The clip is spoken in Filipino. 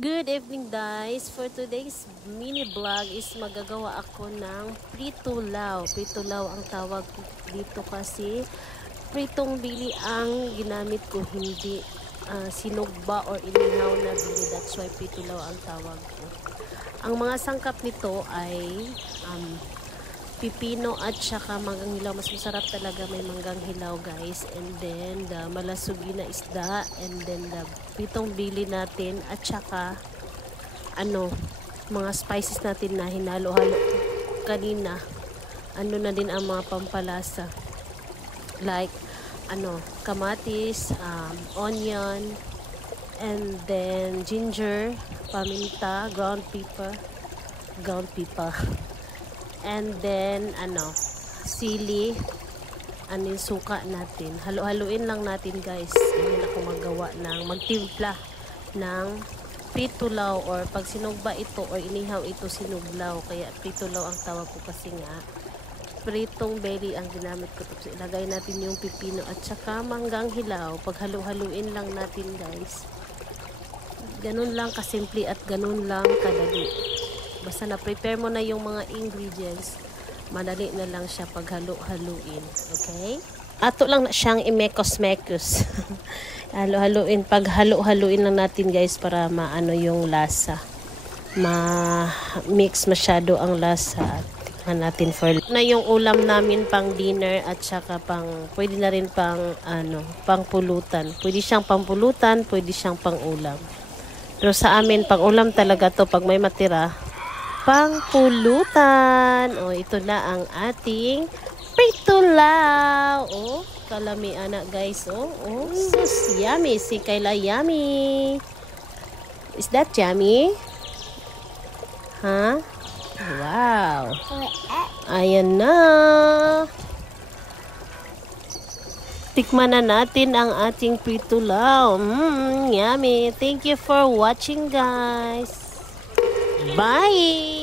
Good evening guys! For today's mini vlog is magagawa ako ng pritulaw. Pritulaw ang tawag dito kasi pritong bili ang ginamit ko, hindi sinugba or inihaw na bili. That's why pritulaw ang tawag ko. Ang mga sangkap nito ay pipino at saka manggang hilaw. Mas masarap talaga may manggang hilaw guys. And then the malasugi na isda, and then the pitong bili natin at saka mga spices natin na hinalo-halo kanina. Na din ang mga pampalasa like kamatis, onion, and then ginger, paminta, ground pepper and then sili, yung suka natin. Halo-haluin lang natin guys. Hindi ako magtimpla ng pritulaw, or pag sinugba ito or inihaw ito sinuglaw. Kaya pritulaw ang tawag ko kasi nga pritong belly ang ginamit ko. Tapos ilagay natin yung pipino at saka manggang hilaw. Pag halo-haluin lang natin guys. Ganun lang kasimple at ganun lang kadali. Basta na-prepare mo na yung mga ingredients, madali na lang siya pag halo-haluin. Okay? Ato lang na siyang imekos-mekos. Halo-haluin. Pag halo-haluin lang natin guys para maano yung lasa. Ma-mix masyado ang lasa. Tingnan natin for na yung ulam namin pang dinner at saka pwede na rin pang pulutan. Pwede siyang pang pulutan, pwede siyang pang ulam. Pero sa amin, pang ulam talaga to pag may matira. Pang pulutan. Ito na ang ating pritulaw. Kalami anak guys. Sus yummy. Si Kayla yummy. Is that yummy? Huh? Wow. Ayan na. Tikman na natin ang ating pritulaw. Yummy. Thank you for watching guys. Bye!